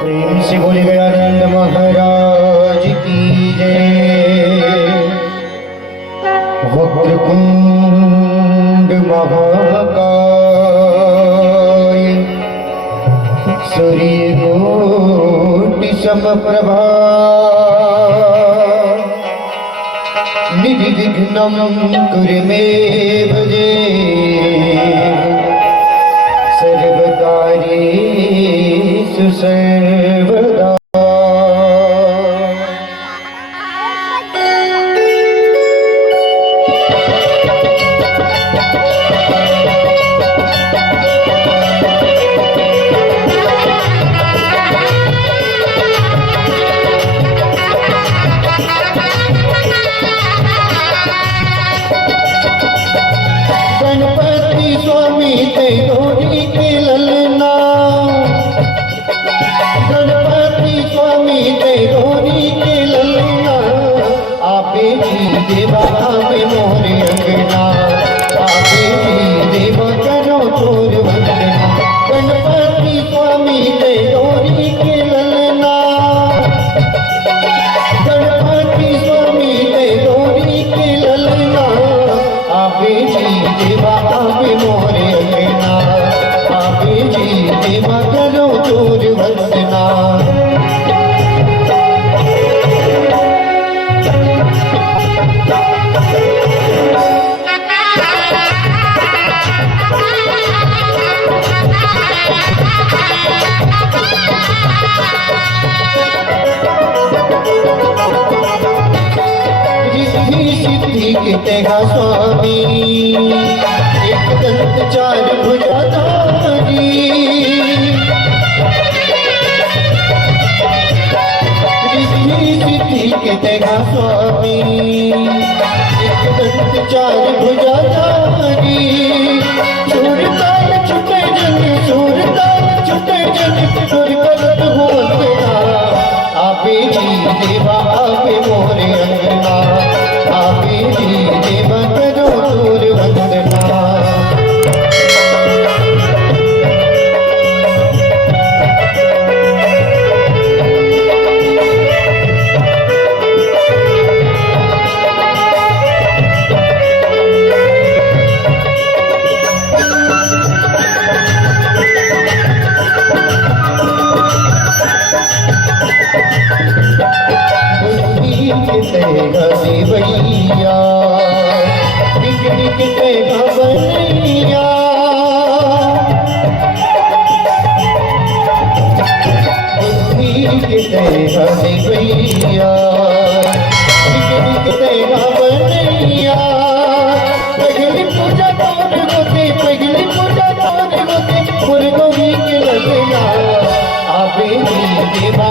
प्रेम से बोले गयानंद महाराज की जय। वक्रकुंड महाकाय सूर्यकोटि समप्रभा निर्विघ्नं कुरु मे भजे सर्वकार्येषु सर्वदा। गणपति स्वामी ते गौरी के ललना, गणपति स्वामी ते गौरी के ललना, आपे जी देवा में मोरे अंगना, आपे जी देवा करो तोर वंदना। गणपति स्वामी ते गौरी के ललना, गणपति स्वामी ते गौरी के ललना, आपे जी देवा में मोरे अंगना, आपे जी देवा करो तोर वंदना। सिद्धि के तेगा स्वामी, एक दंत चार भुजाधारी, सिद्धि के तेगा स्वामी, एक दंत चार भुजाधारी। सूरताल छुटे जन, सूरताल छुटे जन, सुर करत हो अंगना, आपे जी देवा आपे मोरे अंगना, आपे जी देवा करो तोर वंदना। तेगा देवैया, पिकनिक तेगा बनैया, पिकनिक तेगा देवैया, पिकनिक तेगा बनैया। पगली पूजा तोर गोते, पगली पूजा तोर गोते, मुर्गोरी के लगना, आपे जी देवा